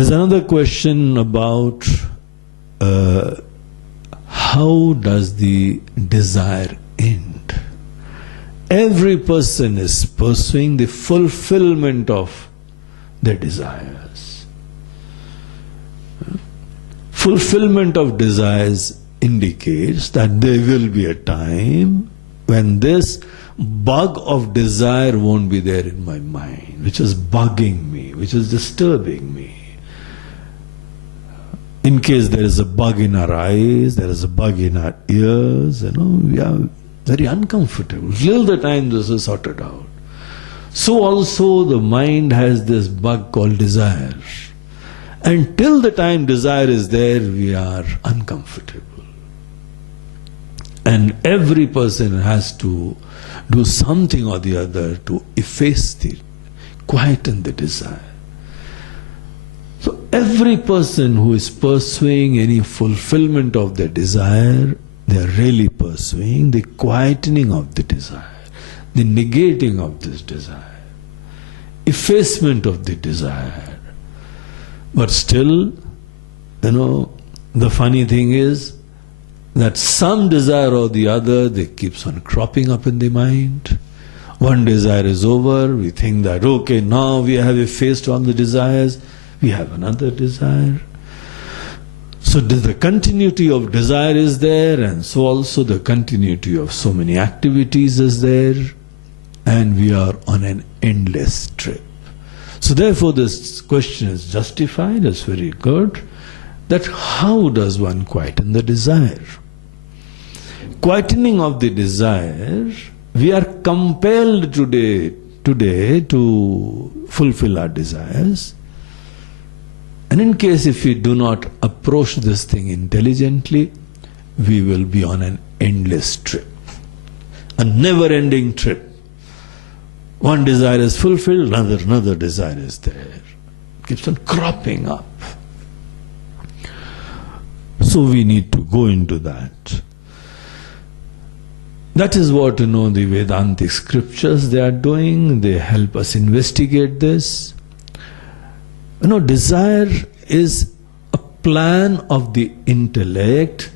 There's another question about how does the desire end? Every person is pursuing the fulfillment of their desires. Fulfillment of desires indicates that there will be a time when this bug of desire won't be there in my mind, which is bugging me, which is disturbing me. In case there is a bug in our eyes, there is a bug in our ears, we are very uncomfortable till the time this is sorted out. So also the mind has this bug called desire. And till the time desire is there, we are uncomfortable. And every person has to do something or the other to quieten the desire. So every person who is pursuing any fulfillment of their desire, they are really pursuing the quietening of the desire, the negating of this desire, effacement of the desire. But still, the funny thing is that some desire or the other, they keeps on cropping up in the mind. One desire is over, we think that, okay, now we have effaced all the desires, we have another desire. So the continuity of desire is there, and so also the continuity of so many activities is there, and we are on an endless trip. So therefore this question is justified, it's very good, that how does one quieten the desire? Quietening of the desire, we are compelled today to fulfill our desires. And in case if we do not approach this thing intelligently, we will be on an endless trip, a never-ending trip. One desire is fulfilled, another desire is there. It keeps on cropping up. So we need to go into that. That is what, the Vedantic scriptures they are doing. They help us investigate this. Desire is a plan of the intellect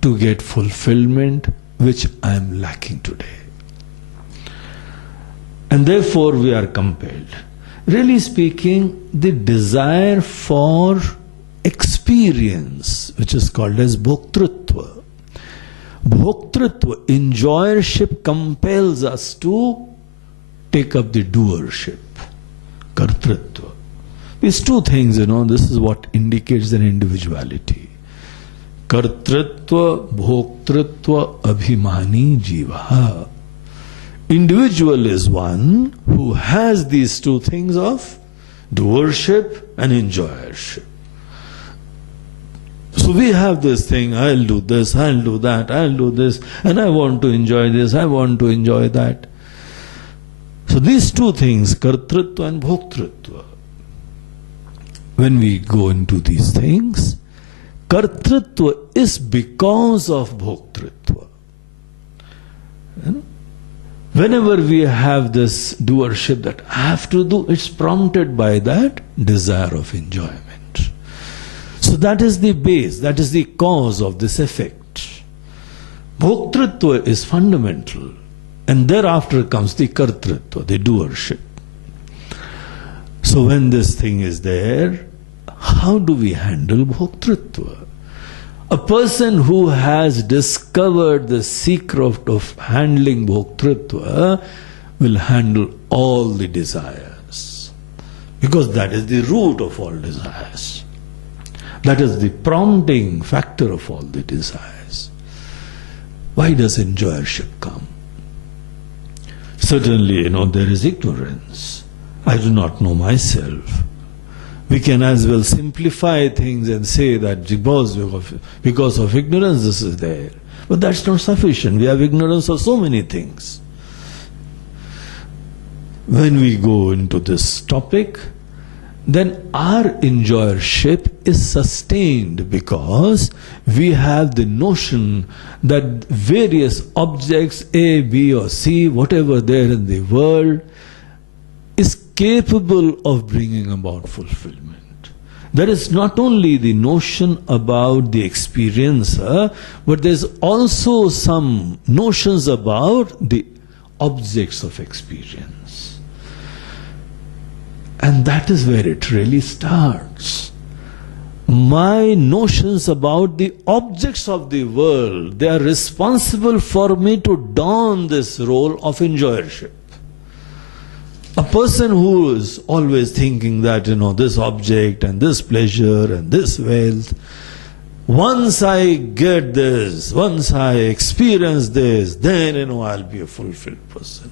to get fulfillment, which I am lacking today. And therefore we are compelled. Really speaking, the desire for experience, which is called as bhoktrutva. Bhoktrutva, enjoyership, compels us to take up the doership, kartrutva. These two things, this is what indicates an individuality. Kartrutva, bhoktrutva, abhimani jiva. Individual is one who has these two things of doership and enjoyership. So we have this thing, I'll do this, I'll do that, I'll do this, and I want to enjoy this, I want to enjoy that. So these two things, kartrutva and bhoktrutva, when we go into these things, kartrutva is because of bhoktrutva. Whenever we have this doership that I have to do, it's prompted by that desire of enjoyment. So that is the base, that is the cause of this effect. Bhoktrutva is fundamental, and thereafter comes the kartrutva, the doership. So when this thing is there, how do we handle bhoktrutva? A person who has discovered the secret of handling bhoktrutva will handle all the desires, because that is the root of all desires. That is the prompting factor of all the desires. Why does enjoyership come? Certainly, there is ignorance. I do not know myself. We can as well simplify things and say that because of ignorance this is there. But that's not sufficient. We have ignorance of so many things. When we go into this topic, then our enjoyership is sustained because we have the notion that various objects A, B or C, whatever there in the world, is capable of bringing about fulfillment. there is not only the notion about the experiencer, but there's also some notions about the objects of experience. And that is where it really starts. My notions about the objects of the world, they are responsible for me to don this role of enjoyership. A person who is always thinking that, this object and this pleasure and this wealth, once I get this, once I experience this, then, I'll be a fulfilled person.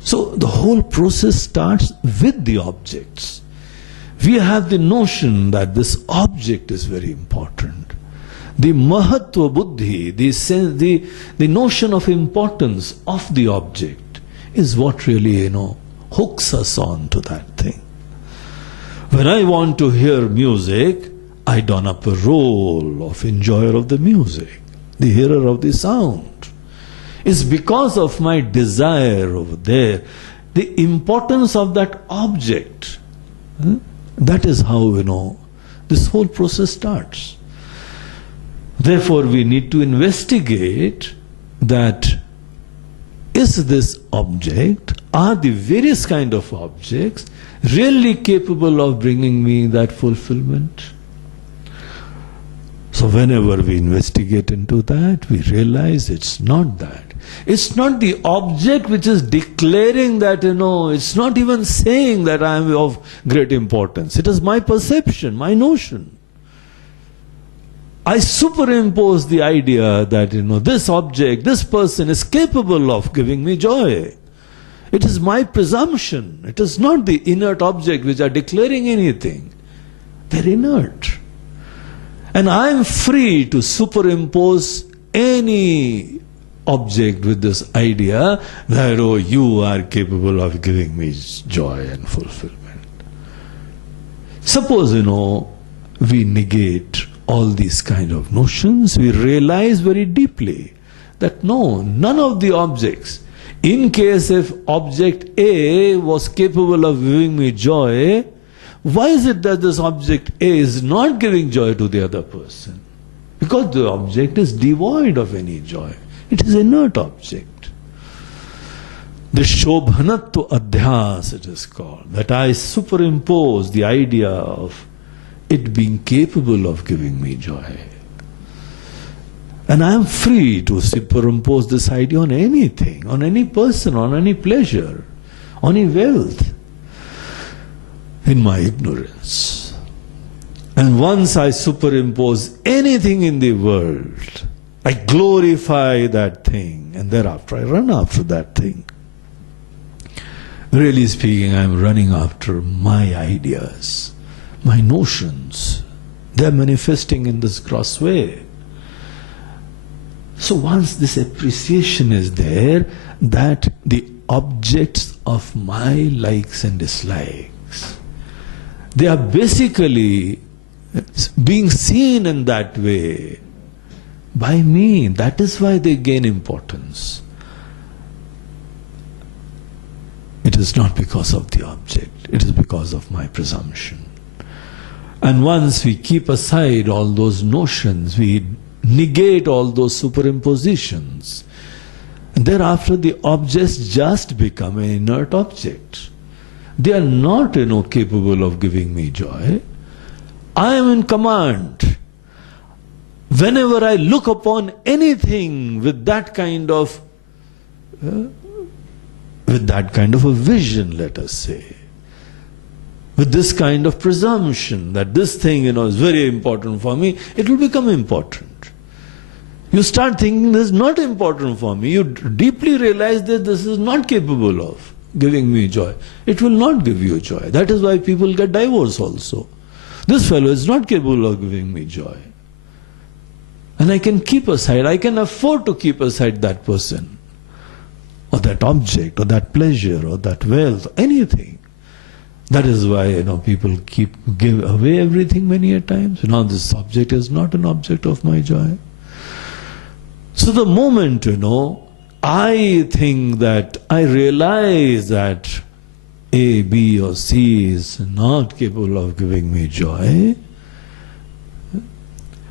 So the whole process starts with the objects. We have the notion that this object is very important. The mahatva buddhi, the notion of importance of the object is what really, hooks us on to that thing. When I want to hear music, I don up a role of enjoyer of the music, the hearer of the sound. It's because of my desire over there, the importance of that object. That is how, this whole process starts. Therefore, we need to investigate that is this object, are the various kind of objects really capable of bringing me that fulfillment? So whenever we investigate into that, we realize it's not that. It's not the object which is declaring that, it's not even saying that I am of great importance. It is my perception, my notion. I superimpose the idea that, this object, this person is capable of giving me joy. It is my presumption. It is not the inert object which are declaring anything. They're inert. And I am free to superimpose any object with this idea that, you are capable of giving me joy and fulfillment. Suppose, we negate all these kind of notions, we realize very deeply that no, none of the objects, in case if object A was capable of giving me joy, why is it that this object A is not giving joy to the other person? Because the object is devoid of any joy. It is an inert object. The Shobhanatva Adhyas, it is called, that I superimpose the idea of it being capable of giving me joy. And I am free to superimpose this idea on anything, on any person, on any pleasure, on any wealth, in my ignorance. And once I superimpose anything in the world, I glorify that thing, and thereafter I run after that thing. Really speaking, I am running after my ideas, my notions. They are manifesting in this gross way. So once this appreciation is there, that the objects of my likes and dislikes, they are basically being seen in that way by me. That is why they gain importance. It is not because of the object, it is because of my presumption. And once we keep aside all those notions, we negate all those superimpositions, and thereafter the objects just become an inert object. They are not, capable of giving me joy. I am in command. Whenever I look upon anything with that kind of a vision, let us say, with this kind of presumption that this thing, is very important for me, it will become important. You start thinking this is not important for me. You deeply realize that this is not capable of giving me joy. It will not give you joy. That is why people get divorced also. This fellow is not capable of giving me joy. And I can keep aside, I can afford to keep aside that person, or that object, or that pleasure, or that wealth, anything. That is why, people give away everything many a times. This object is not an object of my joy. So the moment, I think that I realize that A, B or C is not capable of giving me joy,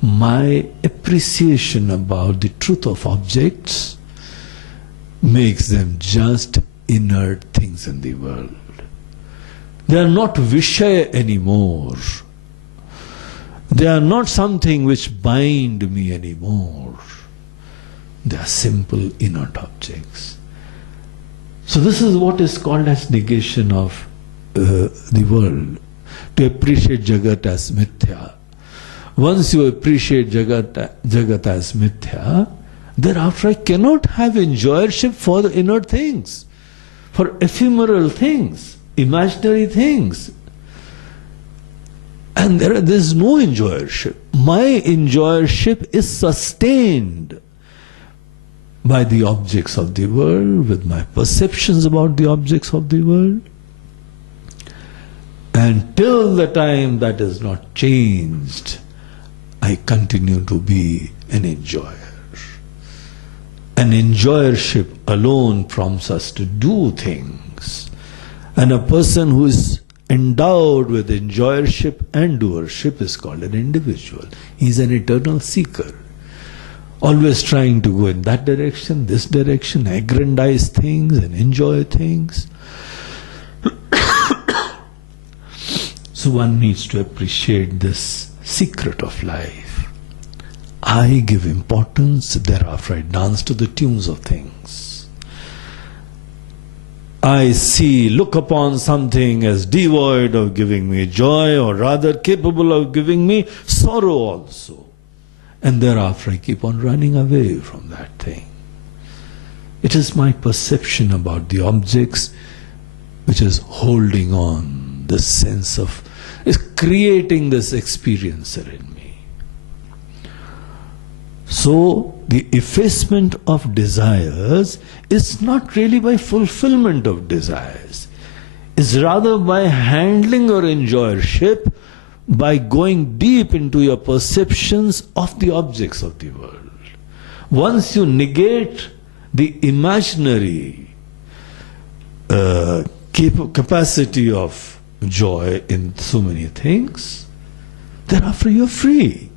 my appreciation about the truth of objects makes them just inert things in the world. They are not Vishaya anymore. They are not something which bind me anymore. They are simple inert objects. So this is what is called as negation of the world. To appreciate Jagat as mithya. Once you appreciate Jagat as mithya, thereafter I cannot have enjoyership for the inert things, for ephemeral things, imaginary things. And there is no enjoyership. My enjoyership is sustained by the objects of the world, with my perceptions about the objects of the world. And till the time that is not changed, I continue to be an enjoyer. An enjoyership alone prompts us to do things. And a person who is endowed with enjoyership and doership is called an individual. He is an eternal seeker, always trying to go in that direction, this direction, aggrandize things and enjoy things. So one needs to appreciate this secret of life. I give importance, thereafter I dance to the tunes of things. I look upon something as devoid of giving me joy, or rather capable of giving me sorrow also. And thereafter I keep on running away from that thing. It is my perception about the objects which is holding on, this sense of, is creating this experiencer in me. So the effacement of desires is not really by fulfillment of desires, is rather by handling your enjoyership, by going deep into your perceptions of the objects of the world. Once you negate the imaginary capacity of joy in so many things, thereafter you are free.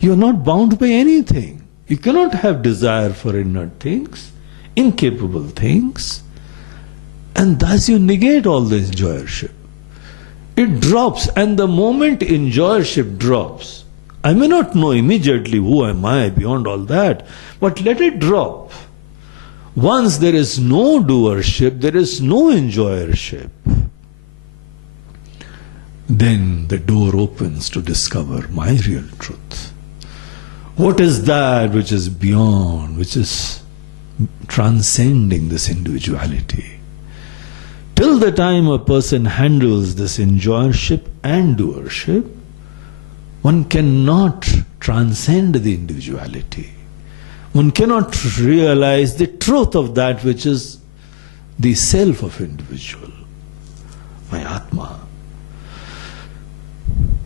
You are not bound by anything. You cannot have desire for inert things, incapable things, and thus you negate all the enjoyership. It drops, and the moment enjoyership drops, I may not know immediately who am I beyond all that, but let it drop. Once there is no doership, there is no enjoyership, then the door opens to discover my real truth. What is that which is beyond, which is transcending this individuality? Till the time a person handles this enjoyership and doership, one cannot transcend the individuality. One cannot realize the truth of that which is the self of individual, my Atma.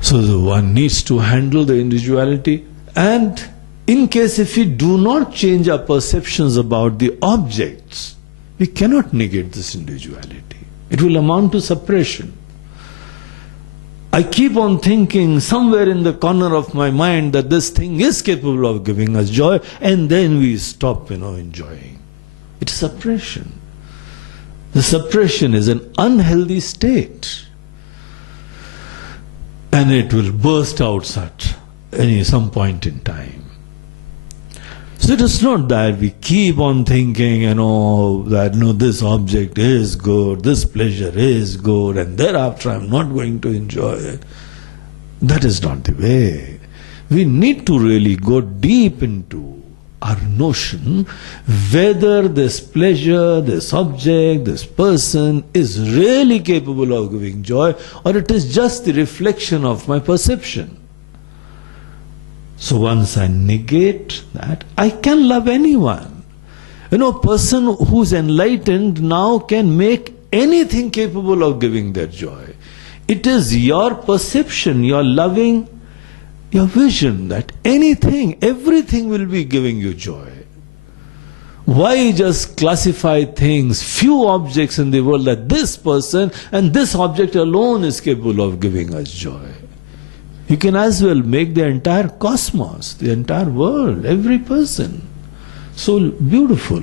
So one needs to handle the individuality, and in case if we do not change our perceptions about the objects, we cannot negate this individuality. It will amount to suppression. I keep on thinking somewhere in the corner of my mind that this thing is capable of giving us joy, and then we stop, enjoying. It's suppression. The suppression is an unhealthy state, and it will burst out at some point in time. So it is not that we keep on thinking, that this object is good, this pleasure is good, and thereafter I am not going to enjoy it. That is not the way. We need to really go deep into our notion whether this pleasure, this object, this person is really capable of giving joy, or it is just the reflection of my perception. So once I negate that, I can love anyone. A person who's enlightened now can make anything capable of giving that joy. It is your perception, your loving, your vision that anything, everything will be giving you joy. Why just classify things, few objects in the world, that this person and this object alone is capable of giving us joy? You can as well make the entire cosmos, the entire world, every person so beautiful.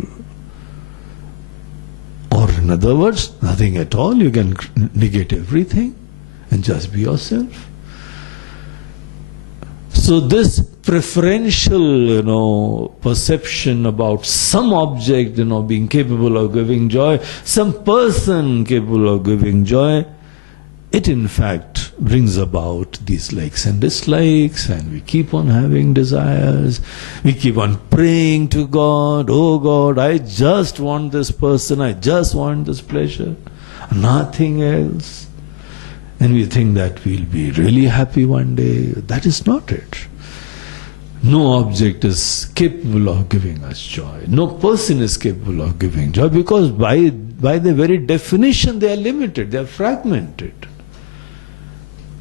Or in other words, nothing at all. You can negate everything and just be yourself. So this preferential, perception about some object, being capable of giving joy, some person capable of giving joy, it in fact brings about these likes and dislikes, and we keep on having desires. We keep on praying to God, oh God, I just want this person, I just want this pleasure, nothing else. And we think that we'll be really happy one day. That is not it. No object is capable of giving us joy. No person is capable of giving joy, because by their very definition they are limited, they are fragmented.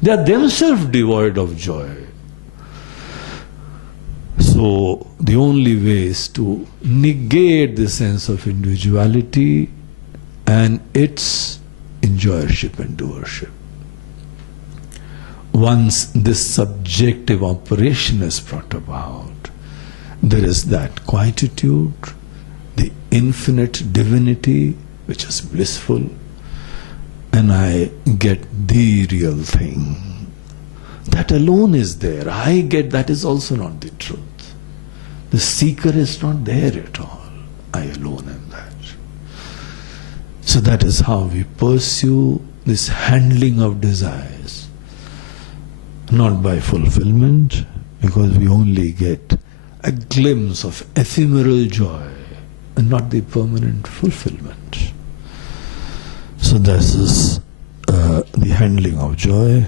They are themselves devoid of joy. So the only way is to negate the sense of individuality and its enjoyership and doership. Once this subjective operation is brought about, there is that quietude, the infinite divinity which is blissful, and I get the real thing. That alone is there. I get that is also not the truth. The seeker is not there at all. I alone am that. So that is how we pursue this handling of desires. Not by fulfillment, because we only get a glimpse of ephemeral joy and not the permanent fulfillment. So this is the handling of joy.